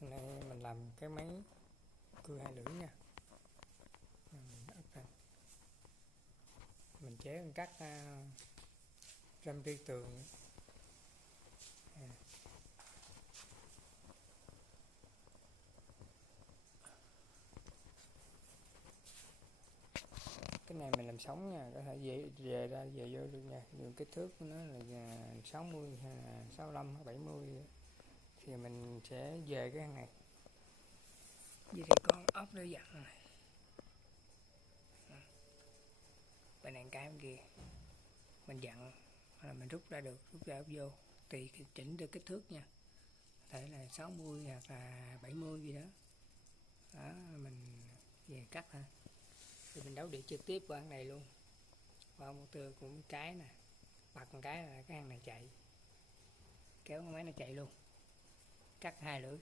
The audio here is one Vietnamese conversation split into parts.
Hôm nay mình làm cái máy cưa hai lưỡi nha. Mình chế mình cắt râm ri tường. Cái này mình làm sống nha, có thể về ra về vô được nha. Đường kích thước của nó là 60 hay là 65 hay 70 thì mình sẽ về cái này. Vì thì con ốc nó dặn này. Bên này cái bên kia mình dặn là mình rút ra được, rút ra vô tùy chỉnh được kích thước nha, có thể là 60 hoặc là 70 gì đó. Đó, mình về cắt ha. Thì mình đấu điện trực tiếp qua cái này luôn, qua motor cũng cái nè, bật một cái là cái hàng này chạy, kéo cái máy nó chạy luôn. Cắt hai lưỡi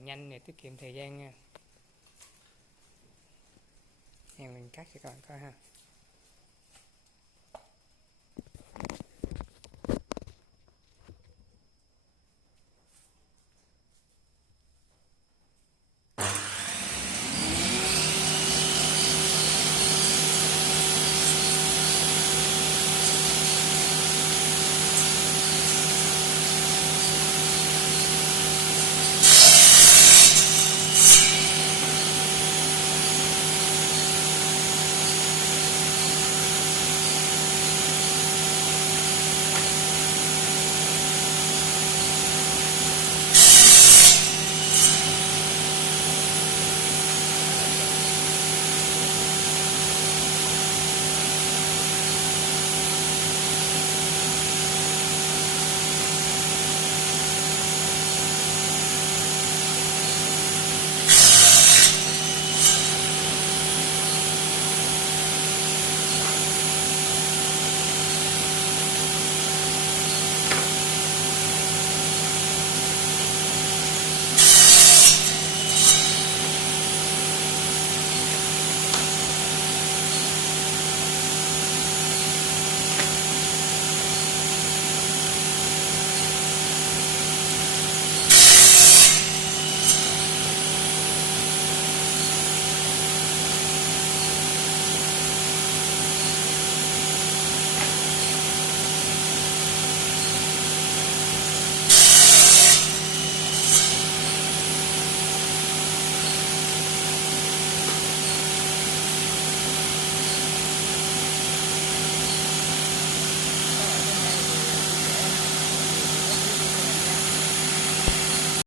nhanh này, tiết kiệm thời gian nha. Mình cắt cho các bạn coi ha.